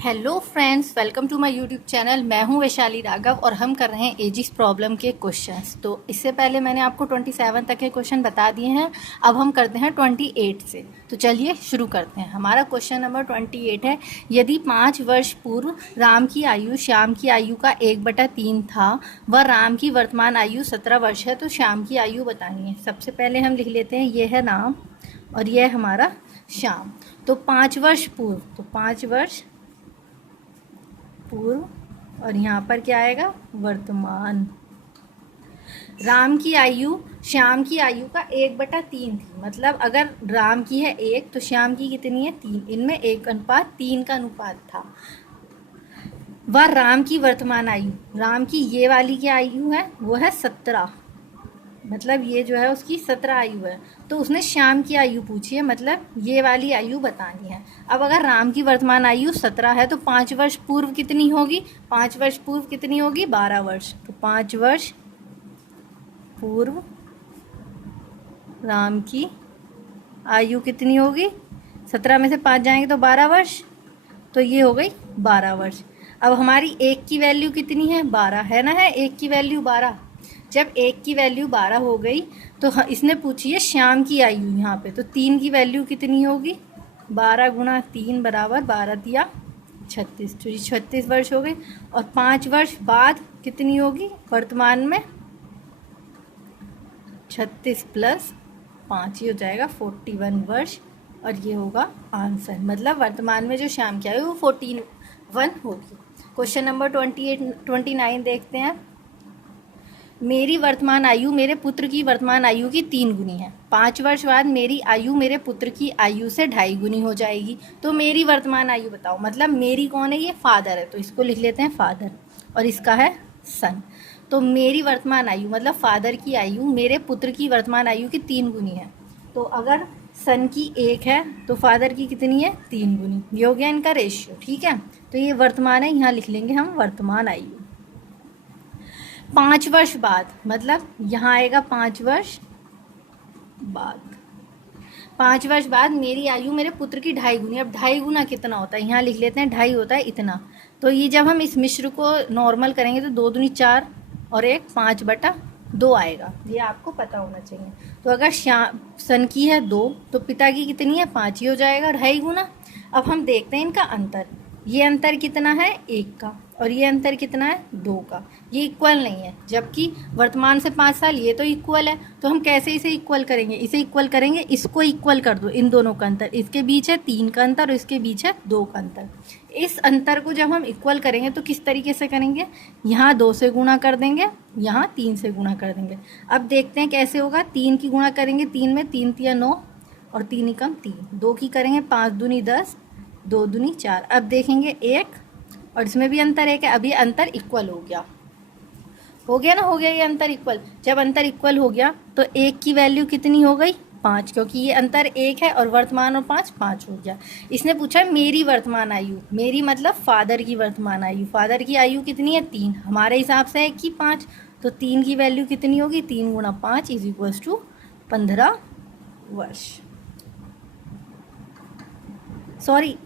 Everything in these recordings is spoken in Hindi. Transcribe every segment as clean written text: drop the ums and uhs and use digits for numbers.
Hello friends, welcome to my YouTube channel. मैं हूं वैशाली राघव और हम कर रहे हैं एजिस प्रॉब्लम के क्वेश्चंस। तो इससे पहले मैंने आपको 27 तक के क्वेश्चन बता दिए हैं। अब हम करते हैं 28 से। तो चलिए शुरू करते हैं। हमारा क्वेश्चन नंबर 28 है, यदि 5 वर्ष पूर्व राम की आयु श्याम की आयु का 1/3 था व राम की वर्तमान आयु 17 वर्ष है, तो श्याम की आयु बतानी है। सबसे पहले हम लिख लेते हैं, ये है राम और ये है हमारा श्याम। तो 5 वर्ष पूर्व, तो 5 वर्ष पूर्व और यहाँ पर क्या आएगा, वर्तमान। राम की आयु श्याम की आयु का 1/3 थी, मतलब अगर राम की है 1 तो श्याम की कितनी है 3, इनमें 1:3 का अनुपात था। वह राम की वर्तमान आयु, राम की ये वाली क्या आयु है, वो है 17, मतलब ये जो है उसकी 17 आयु है। तो उसने श्याम की आयु पूछी है, मतलब ये वाली आयु बतानी है। अब अगर राम की वर्तमान आयु 17 है तो 5 वर्ष पूर्व कितनी होगी, 5 वर्ष पूर्व कितनी होगी, 12 वर्ष। तो 5 वर्ष पूर्व राम की आयु कितनी होगी, 17 में से 5 जाएंगे तो 12 वर्ष, तो ये हो गई 12 वर्ष। अब हमारी 1 की वैल्यू कितनी है, 12 है ना, है 1 की वैल्यू 12। जब 1 की वैल्यू 12 हो गई तो इसने पूछी है श्याम की आयु यहाँ पे, तो 3 की वैल्यू कितनी होगी, 12 × 3 बराबर 12×3 36, तो ये 36 वर्ष हो गई। और 5 वर्ष बाद कितनी होगी, वर्तमान में 36 + 5, ये हो जाएगा 41 वर्ष। और ये होगा आंसर, मतलब वर्तमान में जो श्याम की आयु वो 41 होगी। क्वेश्चन नंबर 29 देखते हैं। मेरी वर्तमान आयु मेरे पुत्र की वर्तमान आयु की 3 गुनी है। 5 वर्ष बाद मेरी आयु मेरे पुत्र की आयु से 2.5 गुनी हो जाएगी। तो मेरी वर्तमान आयु बताओ, मतलब मेरी कौन है, ये फादर है, तो इसको लिख लेते हैं फादर, और इसका है सन। तो मेरी वर्तमान आयु मतलब फादर की आयु मेरे पुत्र की वर्तमान आयु की 3 गुनी है। तो अगर सन की 1 है तो फादर की कितनी है, 3 गुनी। ये हो गया इनका रेशियो, ठीक है। तो ये वर्तमान है, यहाँ लिख लेंगे हम वर्तमान आयु। 5 वर्ष बाद, मतलब यहाँ आएगा 5 वर्ष बाद। 5 वर्ष बाद मेरी आयु मेरे पुत्र की 2.5 गुनी। अब 2.5 गुना कितना होता है, यहाँ लिख लेते हैं 2.5 होता है इतना। तो ये जब हम इस मिश्र को नॉर्मल करेंगे तो 2 दूनी 4 और 1 5/2 आएगा, ये आपको पता होना चाहिए। तो अगर सन की है 2 तो पिता की कितनी है 5, ही हो जाएगा 2.5 गुना। अब हम देखते हैं इनका अंतर, ये अंतर कितना है 1 का और ये अंतर कितना है 2 का। ये इक्वल नहीं है, जबकि वर्तमान से 5 साल ये तो इक्वल है। तो हम कैसे इसे इक्वल करेंगे, इसे इक्वल करेंगे, इसको इक्वल कर दो, इन दोनों का अंतर, इसके बीच है 3 का अंतर और इसके बीच है 2 का अंतर। इस अंतर को जब हम इक्वल करेंगे तो किस तरीके से करेंगे, यहाँ 2 से गुणा कर देंगे, यहाँ 3 से गुणा कर देंगे। अब देखते हैं कैसे होगा। 3 की गुणा करेंगे 3 में, 3 × 9 और 3 × 3, 2 की करेंगे 5 दूनी 10, 2 दूनी 4। अब देखेंगे 1 और इसमें भी अंतर 1 है। अब ये अंतर इक्वल हो गया ना, हो गया ये अंतर इक्वल। जब अंतर इक्वल हो गया तो 1 की वैल्यू कितनी हो गई 5, क्योंकि ये अंतर 1 है और वर्तमान और 5 हो गया। इसने पूछा मेरी वर्तमान आयु, मेरी मतलब फादर की वर्तमान आयु। फादर की आयु कितनी है 3, हमारे हिसाब से है कि 5, तो 3 की वैल्यू कितनी होगी, 3 × 5 = 15 वर्ष। सॉरी,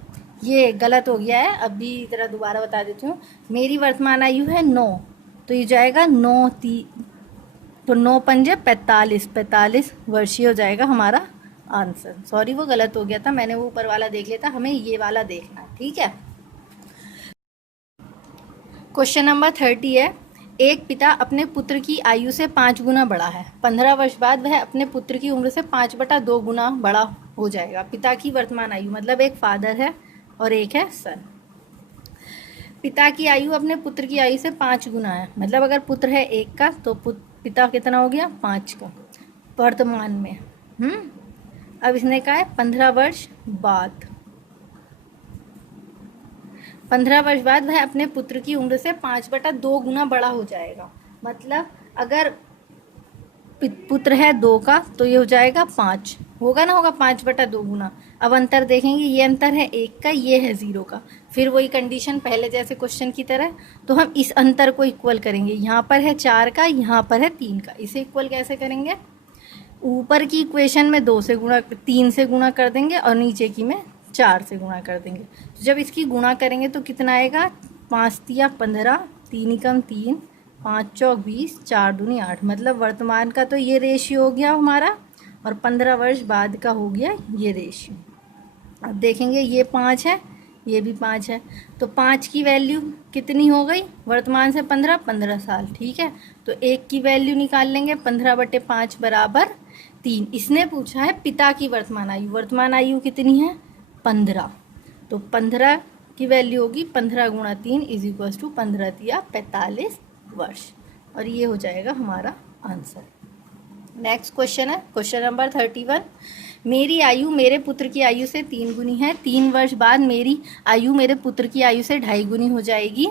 ये गलत हो गया है, अभी ज़रा दोबारा बता देती हूँ। मेरी वर्तमान आयु है 9, तो ये जाएगा 9 तो 9 × 5 = 45 वर्षीय हो जाएगा हमारा आंसर। सॉरी, वो गलत हो गया था, मैंने वो ऊपर वाला देख लिया था, हमें ये वाला देखना है, ठीक है। क्वेश्चन नंबर 30 है, एक पिता अपने पुत्र की आयु से 5 गुना बड़ा है। 15 वर्ष बाद वह अपने पुत्र की उम्र से 5/2 गुना बड़ा हो जाएगा। पिता की वर्तमान आयु, मतलब एक फादर है और एक है सन। पिता की आयु अपने पुत्र की आयु से 5 गुना है, मतलब अगर पुत्र है 1 का तो पिता कितना हो गया 5 का वर्तमान में। अब इसने कहा है 15 वर्ष बाद, 15 वर्ष बाद वह अपने पुत्र की उम्र से 5/2 गुना बड़ा हो जाएगा। मतलब अगर पुत्र है 2 का तो ये हो जाएगा 5, होगा ना, होगा 5/2 गुना। अब अंतर देखेंगे, ये अंतर है 1 का, ये है 0 का। फिर वही कंडीशन पहले जैसे क्वेश्चन की तरह, तो हम इस अंतर को इक्वल करेंगे। यहाँ पर है 4 का, यहाँ पर है 3 का, इसे इक्वल कैसे करेंगे, ऊपर की इक्वेशन में 2 से गुणा 3 से गुणा कर देंगे और नीचे की में 4 से गुणा कर देंगे। तो जब इसकी गुणा करेंगे तो कितना आएगा, 5 तिया 15, 3 एकम 3, 5 चौक 20, 4 दूनी 8। मतलब वर्तमान का तो ये रेशियो हो गया हमारा, और 15 वर्ष बाद का हो गया ये रेशियो। अब देखेंगे ये 5 है, ये भी 5 है, तो 5 की वैल्यू कितनी हो गई, वर्तमान से 15 साल, ठीक है। तो 1 की वैल्यू निकाल लेंगे, 15/5 बराबर 3। इसने पूछा है पिता की वर्तमान आयु कितनी है, 15। तो 15 की वैल्यू होगी 15 × 3 = 15 तिया 45 वर्ष, और ये हो जाएगा हमारा आंसर। नेक्स्ट क्वेश्चन है क्वेश्चन नंबर 31। मेरी आयु मेरे पुत्र की आयु से 3 गुनी है। 3 वर्ष बाद मेरी आयु मेरे पुत्र की आयु से 2.5 गुनी हो जाएगी,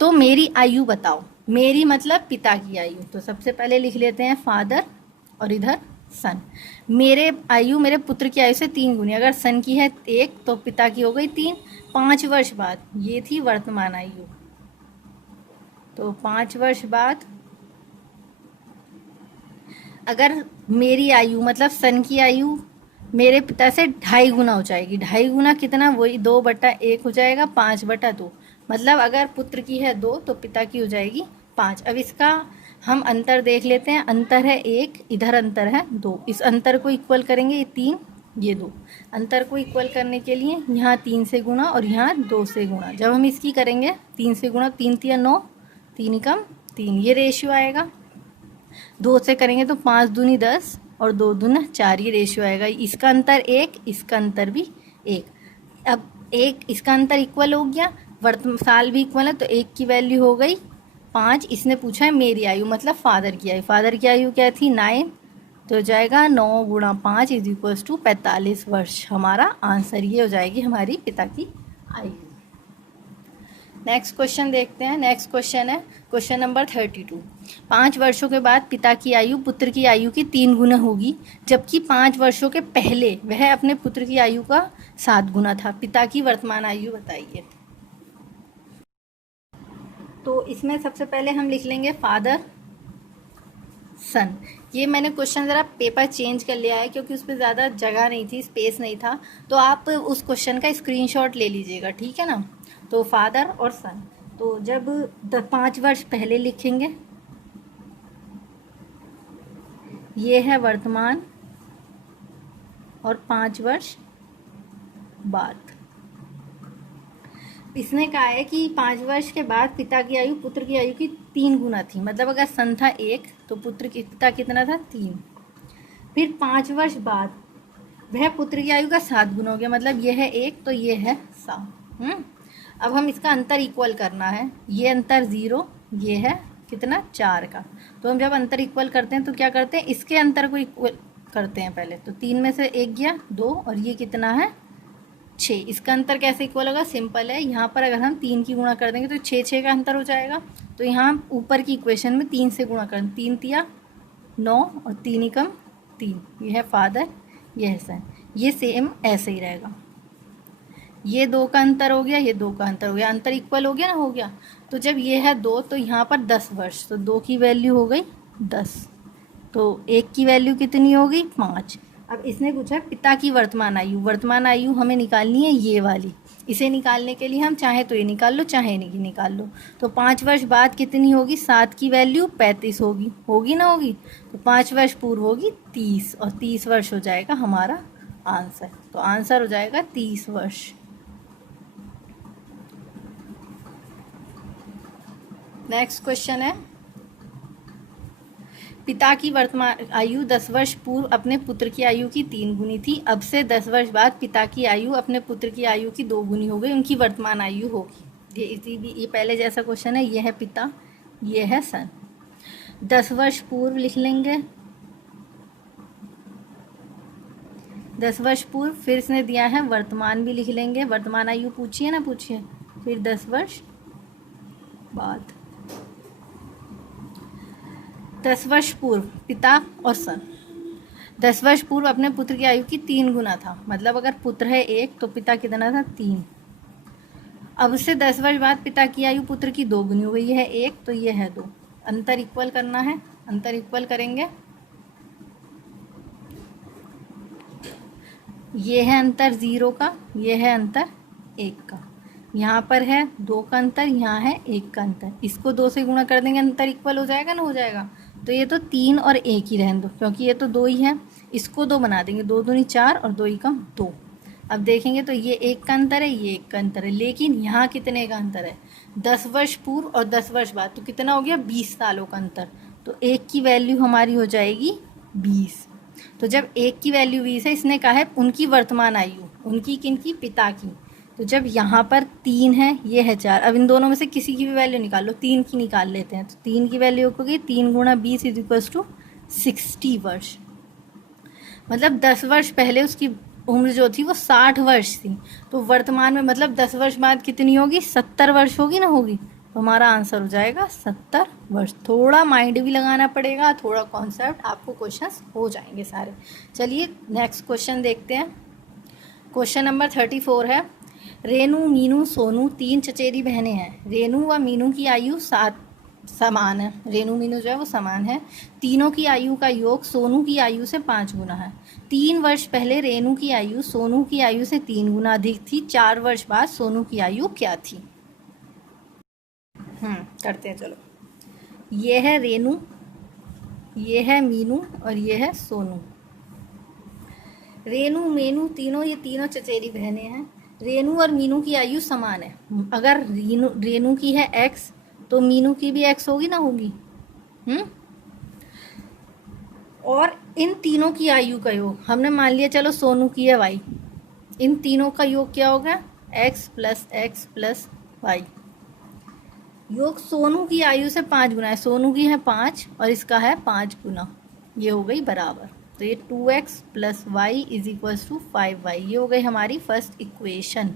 तो मेरी आयु बताओ। मेरी मतलब पिता की आयु, तो सबसे पहले लिख लेते हैं फादर और इधर सन। मेरे आयु मेरे पुत्र की आयु से 3 गुनी, अगर सन की है 1 तो पिता की हो गई 3। 5 वर्ष बाद, ये थी वर्तमान आयु, तो 5 वर्ष बाद अगर मेरी आयु मतलब सन की आयु मेरे पिता से 2.5 गुना हो जाएगी। 2.5 गुना कितना, वही 2/1 हो जाएगा, 5/2। मतलब अगर पुत्र की है 2 तो पिता की हो जाएगी 5। अब इसका हम अंतर देख लेते हैं। अंतर है 1, इधर अंतर है 2। इस अंतर को इक्वल करेंगे, ये 3 ये 2। अंतर को इक्वल करने के लिए यहाँ 3 से गुणा और यहाँ 2 से गुणा। जब हम इसकी करेंगे 3 से गुणा, 3 तिया 9, 3 एकम 3, ये रेशियो आएगा। 2 से करेंगे तो 5 दूनी 10 और 2 दूना 4, ये रेशियो आएगा। इसका अंतर 1, इसका अंतर भी 1। अब 1 इसका अंतर इक्वल हो गया, साल भी इक्वल है, तो 1 की वैल्यू हो गई 5। इसने पूछा है मेरी आयु मतलब फादर की आयु। फादर की आयु क्या थी 9, तो हो जाएगा 9 × 5 = 45 वर्ष। हमारा आंसर ये हो जाएगी हमारी पिता की आयु। नेक्स्ट क्वेश्चन देखते हैं। नेक्स्ट क्वेश्चन है क्वेश्चन नंबर 32। 5 वर्षों के बाद पिता की आयु पुत्र की आयु की 3 गुना होगी, जबकि 5 वर्षों के पहले वह अपने पुत्र की आयु का 7 गुना था। पिता की वर्तमान आयु बताइए। तो इसमें सबसे पहले हम लिख लेंगे फादर सन। ये मैंने क्वेश्चन ज़रा पेपर चेंज कर लिया है क्योंकि उस पर ज़्यादा जगह नहीं थी, स्पेस नहीं था, तो आप उस क्वेश्चन का स्क्रीनशॉट ले लीजिएगा, ठीक है ना। तो फादर और सन, तो जब 5 वर्ष पहले लिखेंगे, ये है वर्तमान, और 5 वर्ष बाद। इसने कहा है कि 5 वर्ष के बाद पिता की आयु पुत्र की आयु की 3 गुना थी। मतलब अगर सन था 1 तो पिता कितना था 3। फिर 5 वर्ष बाद वह पुत्र की आयु का 7 गुना हो गया। मतलब ये है 1 तो ये है 7। अब हम इसका अंतर इक्वल करना है। ये अंतर 0, ये है कितना 4 का। तो हम जब अंतर इक्वल करते हैं तो क्या करते हैं, इसके अंतर को इक्वल करते हैं पहले। तो 3 में से 1 गया 2, और ये कितना है 6। इसका अंतर कैसे इक्वल होगा, सिंपल है। यहाँ पर अगर हम 3 की गुणा कर देंगे तो 6 का अंतर हो जाएगा। तो यहाँ ऊपर की इक्वेशन में 3 से गुणा कर, 3 तिया 9 और 3 एकम 3। ये है फादर, ये है सन। ये सेम ऐसे ही रहेगा। ये 2 का अंतर हो गया, ये 2 का अंतर हो गया, अंतर इक्वल हो गया ना, हो गया। तो जब ये है 2 तो यहाँ पर 10 वर्ष, तो 2 की वैल्यू हो गई 10, तो 1 की वैल्यू कितनी होगी 5। अब इसने पूछा पिता की वर्तमान आयु। वर्तमान आयु हमें निकालनी है ये वाली। इसे निकालने के लिए हम चाहे तो ये निकाल लो, चाहे नहीं निकाल लो। तो 5 वर्ष बाद कितनी होगी, 7 की वैल्यू 35 होगी, होगी ना होगी। तो 5 वर्ष पूर्व होगी 30, और 30 वर्ष हो जाएगा हमारा आंसर। तो आंसर हो जाएगा 30 वर्ष। नेक्स्ट क्वेश्चन है, पिता की वर्तमान आयु 10 वर्ष पूर्व अपने पुत्र की आयु की 3 गुनी थी। अब से 10 वर्ष बाद पिता की आयु अपने पुत्र की आयु की 2 गुनी हो गई। उनकी वर्तमान आयु होगी। ये पहले जैसा क्वेश्चन है। ये है पिता, ये है सन। 10 वर्ष पूर्व लिख लेंगे, 10 वर्ष पूर्व। फिर इसने दिया है वर्तमान भी लिख लेंगे, वर्तमान आयु पूछिए ना पूछिए। फिर 10 वर्ष बाद, 10 वर्ष पूर्व पिता और सन। 10 वर्ष पूर्व अपने पुत्र की आयु की 3 गुना था। मतलब अगर पुत्र है 1 तो पिता कितना था 3। अब से 10 वर्ष बाद पिता की आयु पुत्र की 2 गुनी हो गई। ये है 1 तो ये है 2। अंतर इक्वल करना है, अंतर इक्वल करेंगे ये है अंतर 0 का, ये है अंतर 1 का, यहाँ पर है 2 का अंतर, यहाँ है 1 का अंतर। इसको 2 से गुणा कर देंगे, अंतर इक्वल हो जाएगा ना, हो जाएगा। तो ये तो 3 और 1 ही रहने दो, क्योंकि ये तो 2 ही है। इसको 2 बना देंगे, 2 दूनी 4 और 2 एकम 2। अब देखेंगे तो ये 1 का अंतर है, ये 1 का अंतर है, लेकिन यहाँ कितने का अंतर है? 10 वर्ष पूर्व और 10 वर्ष बाद, तो कितना हो गया? 20 सालों का अंतर। तो 1 की वैल्यू हमारी हो जाएगी 20। तो जब 1 की वैल्यू 20 है, इसने कहा है उनकी वर्तमान आयु, उनकी किनकी? पिता की। तो जब यहाँ पर 3 है, ये है 4, अब इन दोनों में से किसी की भी वैल्यू निकाल लो, 3 की निकाल लेते हैं। तो 3 की वैल्यू होगी 3 गुणा 20 इज इक्वल्स टू 60 वर्ष। मतलब 10 वर्ष पहले उसकी उम्र जो थी वो 60 वर्ष थी, तो वर्तमान में मतलब 10 वर्ष बाद कितनी होगी? 70 वर्ष होगी ना, होगी। तो हमारा आंसर हो जाएगा 70 वर्ष। थोड़ा माइंड भी लगाना पड़ेगा, थोड़ा कॉन्सेप्ट, आपको क्वेश्चंस हो जाएंगे सारे। चलिए नेक्स्ट क्वेश्चन देखते हैं। क्वेश्चन नंबर 34 है, रेनू, मीनू, सोनू 3 चचेरी बहनें हैं। रेनू व मीनू की आयु 7 समान है, रेनू मीनू जो है वो समान है। तीनों की आयु का योग सोनू की आयु से 5 गुना है। 3 वर्ष पहले रेनू की आयु सोनू की आयु से 3 गुना अधिक थी। 4 वर्ष बाद सोनू की आयु क्या थी? करते हैं, चलो। ये है रेनू, ये है मीनू और ये है सोनू। रेनू मीनू तीनों, ये तीनों चचेरी बहनें हैं। रेनू और मीनू की आयु समान है। अगर रेनू की है x, तो मीनू की भी x होगी ना, होगी। और इन तीनों की आयु का योग हमने मान लिया, चलो सोनू की है y, इन तीनों का योग क्या होगा? x plus x plus y. योग सोनू की आयु से 5 गुना है, सोनू की है 5 और इसका है 5 गुना, ये हो गई बराबर। तो ये 2x plus y is equals to 5y, ये हो गई हमारी फर्स्ट इक्वेशन।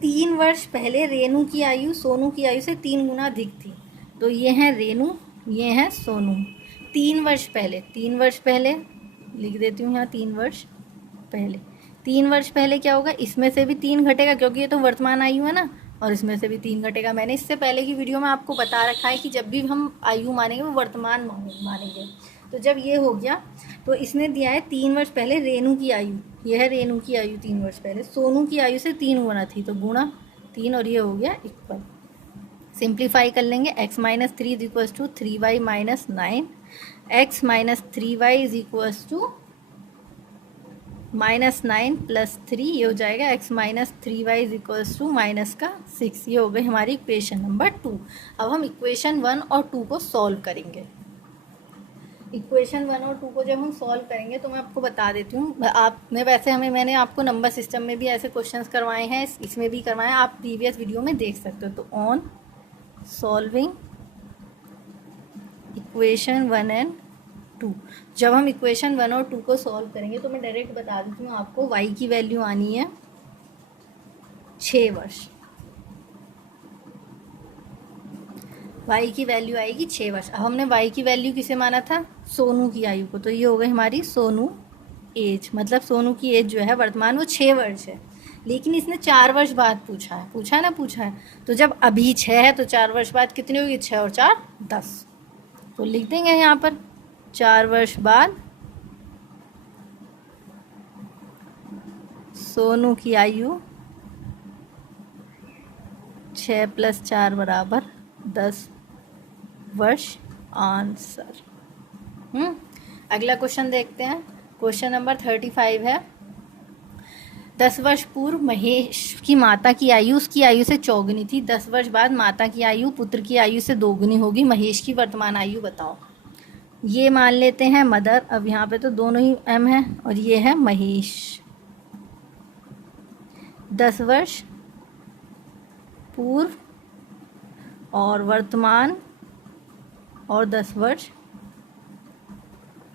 3 वर्ष पहले रेनू की आयु सोनू की आयु से 3 गुना अधिक थी। तो ये है रेनू, ये है सोनू। 3 वर्ष पहले, 3 वर्ष पहले लिख देती हूँ यहाँ, 3 वर्ष पहले। 3 वर्ष पहले क्या होगा? इसमें से भी 3 घटेगा, क्योंकि ये तो वर्तमान आयु है ना, और इसमें से भी 3 घटेगा। मैंने इससे पहले की वीडियो में आपको बता रखा है कि जब भी हम आयु मानेंगे वो वर्तमान मानेंगे। तो जब ये हो गया, तो इसने दिया है 3 वर्ष पहले रेनू की आयु, ये है रेनू की आयु 3 वर्ष पहले, सोनू की आयु से 3 गुना थी, तो गुणा 3 और ये हो गया इक्वल। सिंप्लीफाई कर लेंगे, x minus 3 is equals to 3y minus 9, x minus 3y is equals to minus 9 plus 3, ये हो जाएगा x minus 3y is equals to minus का 6। ये हो गई हमारी इक्वेशन नंबर 2। अब हम इक्वेशन 1 और 2 को सॉल्व करेंगे। इक्वेशन 1 और 2 को जब हम सॉल्व करेंगे तो मैं आपको बता देती हूँ, मैंने आपको नंबर सिस्टम में भी ऐसे क्वेश्चंस करवाए हैं, इसमें भी करवाए हैं, आप प्रीवियस वीडियो में देख सकते हो। तो ऑन सॉल्विंग इक्वेशन 1 एंड 2, जब हम इक्वेशन 1 और 2 को सॉल्व करेंगे तो मैं डायरेक्ट बता देती हूँ आपको, y की वैल्यू आनी है 6 वर्ष, y की वैल्यू आएगी 6 वर्ष। अब हमने y की वैल्यू किसे माना था? सोनू की आयु को, तो ये हो गई हमारी सोनू एज, मतलब सोनू की एज जो है वर्तमान वो 6 वर्ष है, लेकिन इसने 4 वर्ष बाद पूछा है। तो जब अभी 6 है तो 4 वर्ष बाद कितनी होगी? 6 और 4 10, तो लिख देंगे यहाँ पर 4 वर्ष बाद सोनू की आयु 6 प्लस 4 बराबर 10 वर्ष। आंसर। अगला क्वेश्चन देखते हैं। क्वेश्चन नंबर 35 है, 10 वर्ष पूर्व महेश की माता की आयु उसकी आयु से 4 गुनी थी। 10 वर्ष बाद माता की आयु पुत्र की आयु से 2 गुनी होगी। महेश की वर्तमान आयु बताओ। ये मान लेते हैं मदर, अब यहाँ पे तो दोनों ही एम है, और ये है महेश। 10 वर्ष पूर्व और वर्तमान और 10 वर्ष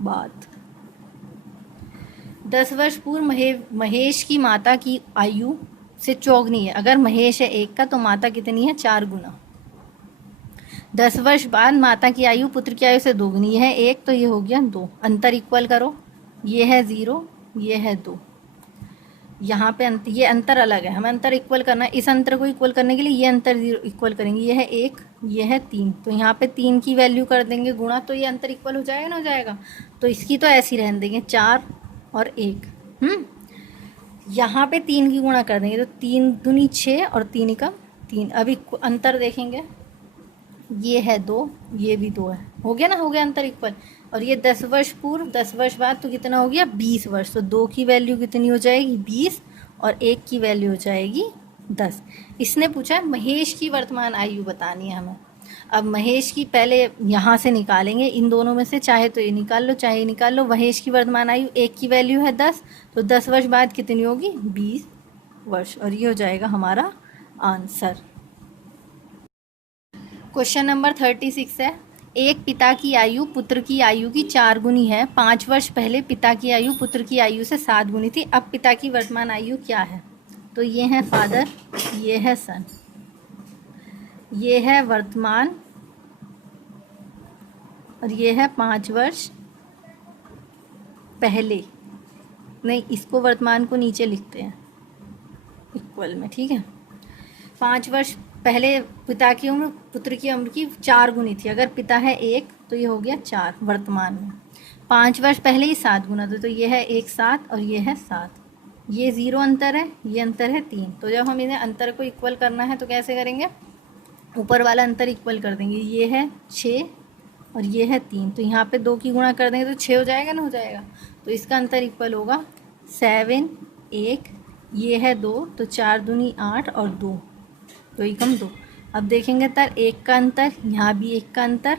बाद। 10 वर्ष पूर्व महेश की माता की आयु से चौगुनी है। अगर महेश है 1 का तो माता कितनी है? 4 गुना। 10 वर्ष बाद माता की आयु पुत्र की आयु से 2 गुनी है 1, तो ये हो गया 2। अंतर इक्वल करो, ये है 0, ये है 2। यहाँ पे ये अंतर अलग है, हमें अंतर इक्वल करना है। इस अंतर को इक्वल करने के लिए ये अंतर 0 इक्वल करेंगे। ये है 1, ये है 3, तो यहाँ पे 3 की वैल्यू कर देंगे गुणा, तो ये अंतर इक्वल हो जाएगा ना, हो जाएगा। तो इसकी तो ऐसी रहने देंगे 4 और 1। यहाँ पे 3 की गुणा कर देंगे तो 3 दूनी 6 और 3 एकम 3। अभी अंतर देखेंगे, ये है 2, ये भी 2 है, हो गया ना, हो गया अंतर इक्वल। और ये 10 वर्ष पूर्व 10 वर्ष बाद, तो कितना हो गया 20 वर्ष। तो 2 की वैल्यू कितनी हो जाएगी 20 और 1 की वैल्यू हो जाएगी 10। इसने पूछा है महेश की वर्तमान आयु बतानी है हमें। अब महेश की पहले यहाँ से निकालेंगे, इन दोनों में से, चाहे तो ये निकाल लो चाहे ये निकाल लो। महेश की वर्तमान आयु 1 की वैल्यू है 10, तो 10 वर्ष बाद कितनी होगी 20 वर्ष, और ये हो जाएगा हमारा आंसर। क्वेश्चन नंबर 36 है, एक पिता की आयु पुत्र की आयु की 4 गुनी है। 5 वर्ष पहले पिता की आयु पुत्र की आयु से 7 गुनी थी। अब पिता की वर्तमान आयु क्या है? तो ये है फादर, ये है सन, ये है वर्तमान, और ये है 5 वर्ष पहले। नहीं, इसको वर्तमान को नीचे लिखते हैं इक्वल में, ठीक है। 5 वर्ष पहले पिता की उम्र पुत्र की उम्र की 4 गुनी थी। अगर पिता है 1 तो ये हो गया 4 वर्तमान में। 5 वर्ष पहले ही 7 गुना था, तो ये है 1 7 और ये है 7। ये 0 अंतर है, ये अंतर है 3। तो जब हम इन्हें अंतर को इक्वल करना है तो कैसे करेंगे? ऊपर वाला अंतर इक्वल कर देंगे। ये है 6 और ये है 3, तो यहाँ पे 2 की गुणा कर देंगे तो 6 हो जाएगा ना, हो जाएगा। तो इसका अंतर इक्वल होगा 7 1, ये है 2, तो 4 दूनी 8 और 2, तो एकम 2। अब देखेंगे तर 1 का अंतर, यहाँ भी 1 का अंतर,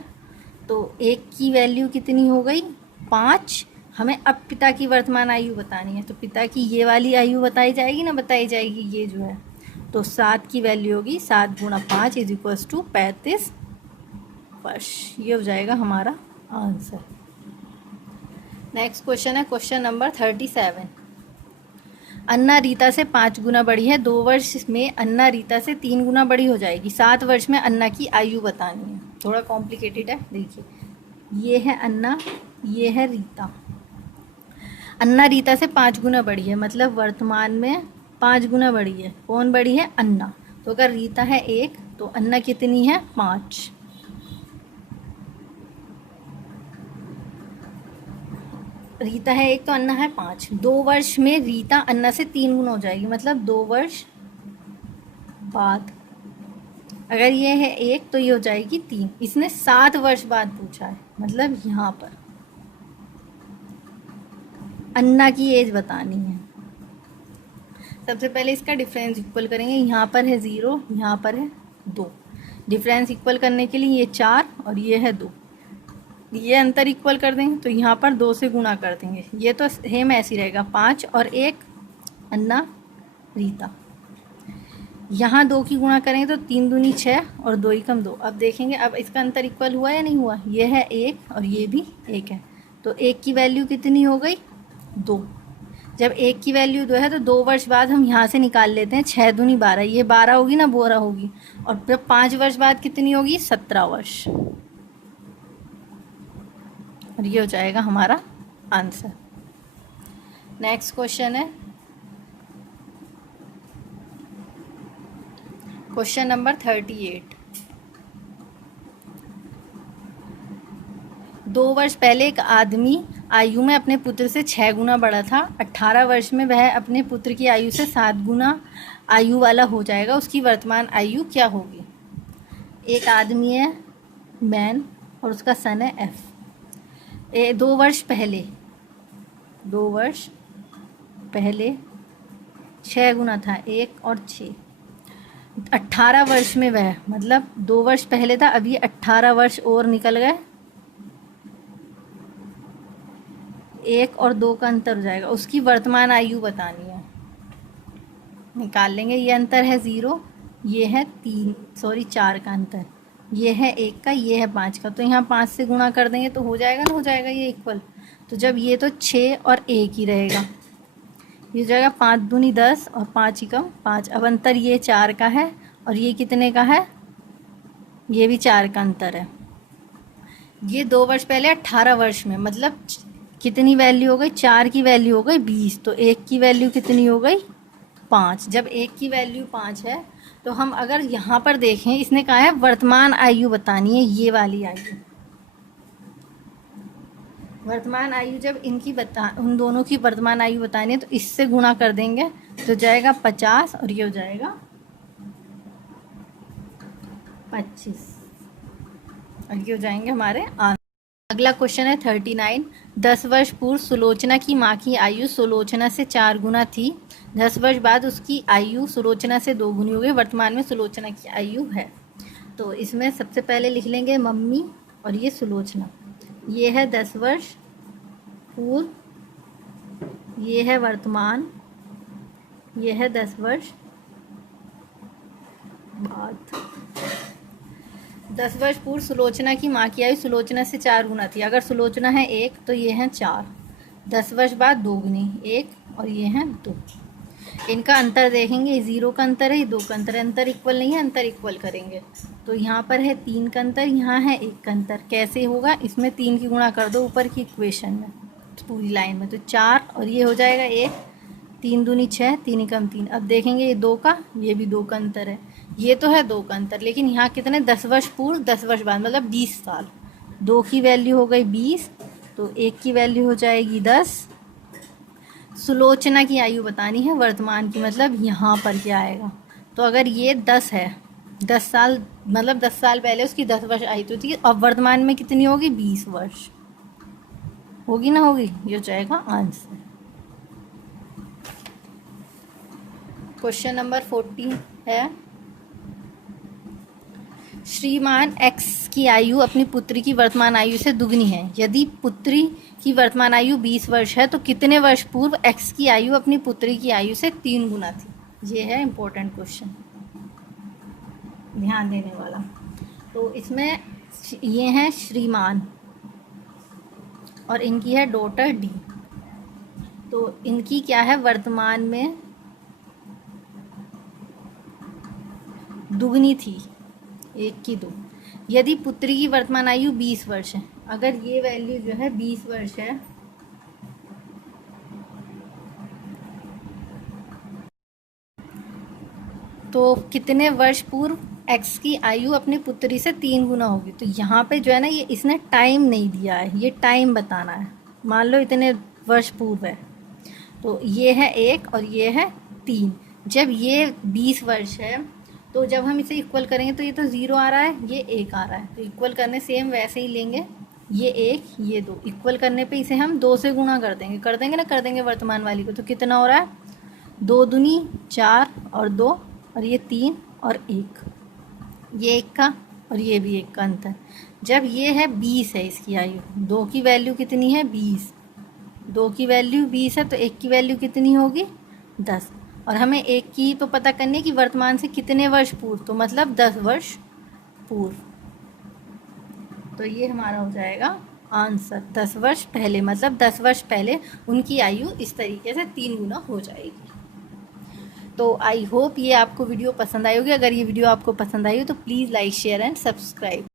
तो 1 की वैल्यू कितनी हो गई 5। हमें अब पिता की वर्तमान आयु बतानी है, तो पिता की ये वाली आयु बताई जाएगी ना, बताई जाएगी ये जो है। तो 7 की वैल्यू होगी 7 गुणा 5 इज इक्वल्स टू 35 वर्ष। ये हो जाएगा हमारा आंसर। नेक्स्ट क्वेश्चन है क्वेश्चन नंबर 37। अन्ना रीता से 5 गुना बड़ी है। 2 वर्ष में अन्ना रीता से 3 गुना बड़ी हो जाएगी। 7 वर्ष में अन्ना की आयु बतानी है। थोड़ा कॉम्प्लिकेटेड है, देखिए। ये है अन्ना, ये है रीता। अन्ना रीता से 5 गुना बड़ी है, मतलब वर्तमान में 5 गुना बड़ी है। कौन बड़ी है? अन्ना। तो अगर रीता है 1 तो अन्ना कितनी है 5। रीता है 1 तो अन्ना है 5। 2 वर्ष में रीता अन्ना से 3 गुना हो जाएगी, मतलब 2 वर्ष बाद। अगर ये है 1 तो ये हो जाएगी 3। इसने 7 वर्ष बाद पूछा है, मतलब यहाँ पर अन्ना की एज बतानी है। सबसे पहले इसका डिफरेंस इक्वल करेंगे। यहाँ पर है 0, यहाँ पर है 2। डिफरेंस इक्वल करने के लिए ये 4 और ये है 2, ये अंतर इक्वल कर देंगे तो यहाँ पर 2 से गुणा कर देंगे। ये तो सेम ऐसे ही रहेगा, 5 और 1 अन्ना रीता। यहाँ 2 की गुणा करेंगे तो 3 दूनी 6 और 2 एकम 2। अब देखेंगे अब इसका अंतर इक्वल हुआ या नहीं हुआ। ये है 1 और ये भी 1 है, तो 1 की वैल्यू कितनी हो गई 2। जब 1 की वैल्यू 2 है तो 2 वर्ष बाद हम यहाँ से निकाल लेते हैं। 6 दूनी 12, ये 12 होगी ना, 12 होगी। और फिर 5 वर्ष बाद कितनी होगी 17 वर्ष, और ये हो जाएगा हमारा आंसर। नेक्स्ट क्वेश्चन है क्वेश्चन नंबर 38। 2 वर्ष पहले एक आदमी आयु में अपने पुत्र से 6 गुना बड़ा था। 18 वर्ष में वह अपने पुत्र की आयु से 7 गुना आयु वाला हो जाएगा। उसकी वर्तमान आयु क्या होगी? एक आदमी है मैन और उसका सन है एफ। 2 वर्ष पहले 6 गुना था, 1 और 6। 18 वर्ष में वह, मतलब 2 वर्ष पहले था, अभी 18 वर्ष और निकल गए, 1 और 2 का अंतर हो जाएगा। उसकी वर्तमान आयु बतानी है, निकाल लेंगे। ये अंतर है 0, ये है 4 का अंतर, ये है 1 का, ये है 5 का। तो यहाँ 5 से गुणा कर देंगे तो हो जाएगा ना, हो जाएगा ये इक्वल। तो जब ये तो 6 और 1 ही रहेगा, ये हो जाएगा 5 दूनी 10 और 5 एकम 5। अब अंतर ये 4 का है और ये कितने का है? ये भी 4 का अंतर है। ये 2 वर्ष पहले 18 वर्ष में, मतलब कितनी वैल्यू हो गई? 4 की वैल्यू हो गई 20, तो 1 की वैल्यू कितनी हो गई 5। जब 1 की वैल्यू 5 है तो हम अगर यहाँ पर देखें, इसने कहा है वर्तमान आयु बतानी है, ये वाली आयु। वर्तमान आयु जब इनकी उन दोनों की वर्तमान आयु बतानी है तो इससे गुणा कर देंगे तो जाएगा 50 और ये हो जाएगा 25 और ये हो जाएंगे हमारे आंसर। अगला क्वेश्चन है 39। 10 वर्ष पूर्व सुलोचना की माँ की आयु सुलोचना से 4 गुना थी। 10 वर्ष बाद उसकी आयु सुलोचना से 2 गुनी हो गई। वर्तमान में सुलोचना की आयु है। तो इसमें सबसे पहले लिख लेंगे मम्मी और ये सुलोचना। ये है 10 वर्ष पूर्व, ये है वर्तमान, ये है 10 वर्ष बाद। 10 वर्ष पूर्व सुलोचना की माँ की आयु सुलोचना से 4 गुना थी। अगर सुलोचना है 1 तो ये है 4। 10 वर्ष बाद 2 गुनी, 1 और ये हैं 2। इनका अंतर देखेंगे, 0 का अंतर है, 2 का अंतर है। अंतर इक्वल नहीं है, अंतर इक्वल करेंगे तो यहाँ पर है 3 का अंतर, यहाँ है 1 का अंतर। कैसे होगा, इसमें 3 की गुणा कर दो ऊपर की इक्वेशन में पूरी लाइन में, तो 4 और ये हो जाएगा 1, 3 दूनी 6, 3 एकम 3। अब देखेंगे ये 2 का, ये भी 2 का अंतर है, ये तो है 2 का अंतर, लेकिन यहाँ कितने 10 वर्ष पूर्व 10 वर्ष बाद मतलब 20 साल। 2 की वैल्यू हो गई 20 तो 1 की वैल्यू हो जाएगी 10। सुलोचना की आयु बतानी है वर्तमान की, मतलब यहाँ पर क्या आएगा, तो अगर ये 10 है, 10 साल मतलब 10 साल पहले उसकी 10 वर्ष आयु थी, अब वर्तमान में कितनी होगी 20 वर्ष होगी ना, होगी, ये हो जाएगा आंसर। क्वेश्चन नंबर 40 है, श्रीमान एक्स की आयु अपनी पुत्री की वर्तमान आयु से दुगनी है। यदि पुत्री की वर्तमान आयु 20 वर्ष है तो कितने वर्ष पूर्व एक्स की आयु अपनी पुत्री की आयु से 3 गुना थी। ये है इम्पोर्टेंट क्वेश्चन, ध्यान देने वाला। तो इसमें ये हैं श्रीमान और इनकी है डॉटर डी। तो इनकी क्या है, वर्तमान में दुगनी थी, 1 की 2। यदि पुत्री की वर्तमान आयु 20 वर्ष है, अगर ये वैल्यू जो है 20 वर्ष है तो कितने वर्ष पूर्व एक्स की आयु अपनी पुत्री से 3 गुना होगी। तो यहाँ पे जो है ना, ये इसने टाइम नहीं दिया है, ये टाइम बताना है। मान लो इतने वर्ष पूर्व है तो ये है 1 और ये है 3। जब ये 20 वर्ष है तो जब हम इसे इक्वल करेंगे तो ये तो 0 आ रहा है, ये 1 आ रहा है, तो इक्वल करने सेम वैसे ही लेंगे, ये 1 ये 2, इक्वल करने पे इसे हम 2 से गुणा कर देंगे ना, कर देंगे वर्तमान वाली को। तो कितना हो रहा है, 2 दूनी 4 और 2 और ये 3 और 1, ये 1 का और ये भी 1 का अंतर। जब ये है 20 है इसकी आयु, 2 की वैल्यू कितनी है 20, 2 की वैल्यू 20 है तो 1 की वैल्यू कितनी होगी 10। और हमें 1 की तो पता करनी है कि वर्तमान से कितने वर्ष पूर्व, तो मतलब 10 वर्ष पूर्व। तो ये हमारा हो जाएगा आंसर, 10 वर्ष पहले, मतलब 10 वर्ष पहले उनकी आयु इस तरीके से 3 गुना हो जाएगी। तो आई होप ये आपको वीडियो पसंद आई होगी। अगर ये वीडियो आपको पसंद आई हो तो please like share and subscribe.